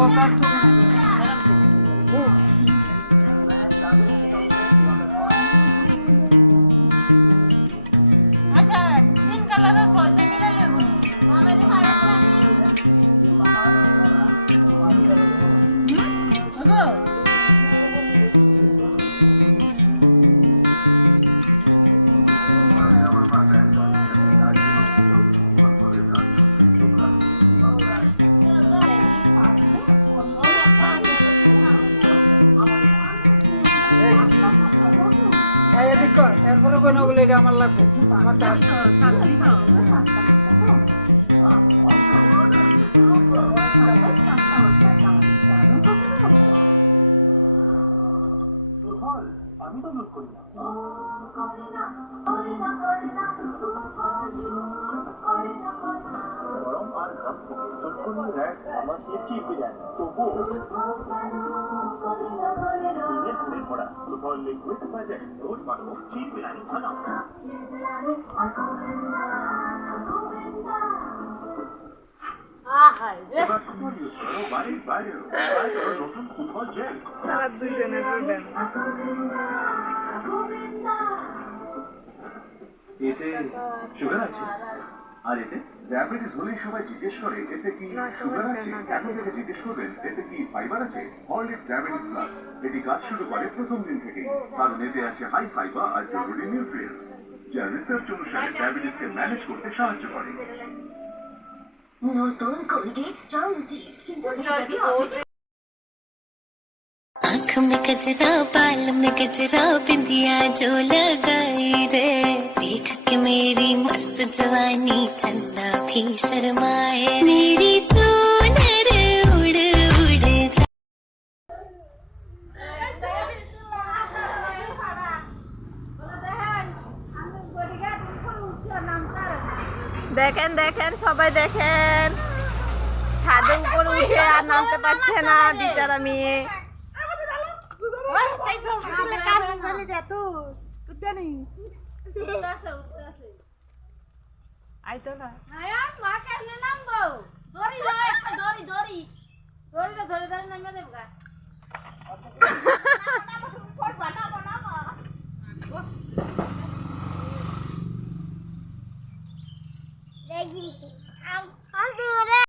Go Santa. kommuner kan man tilltygga Togo. Synnerhet medborgare så tar Liquid Magic Goldman och Tibbilan i Kanada. Стала дуже невлюблена. І ти шуганачі? আর এতে diabetes হলেই সবাই জিজ্ঞেস করে এতে কি সুগার আছে? এখন থেকে জিজ্ঞেস করবেন? এতে কি ফাইবার আছে? হরলিক্স ডায়াবেটিস প্লাস এটি কাজ শুরু করে প্রথম দিন থেকেই। কারণ এতে আছে হাই ফাইবার আর জরুরি নিউট্রিয়েন্টস যা রিসার্চ অনুসারে ডায়াবেটিসকে ম্যানেজ করতে সাহায্য করে। নতুন কোলগেট স্ট্রং টিথ में गजरा बाल में गजरा बिंदिया जो लगाई रे देख के मेरी मस्त जवानी चंदा भी शर्माए मेरी चूनर उड़ उड़ जा দেখেন দেখেন সবাই দেখেন ছাদের উপরে উঠে আর নামতে পারছে না বিচারা মেয়ে আইতো না। মা কেমনে নামবো দড়ি লয় একটা দড়ি দড়ি দড়িটা ধরে ধরে নামে দেবগা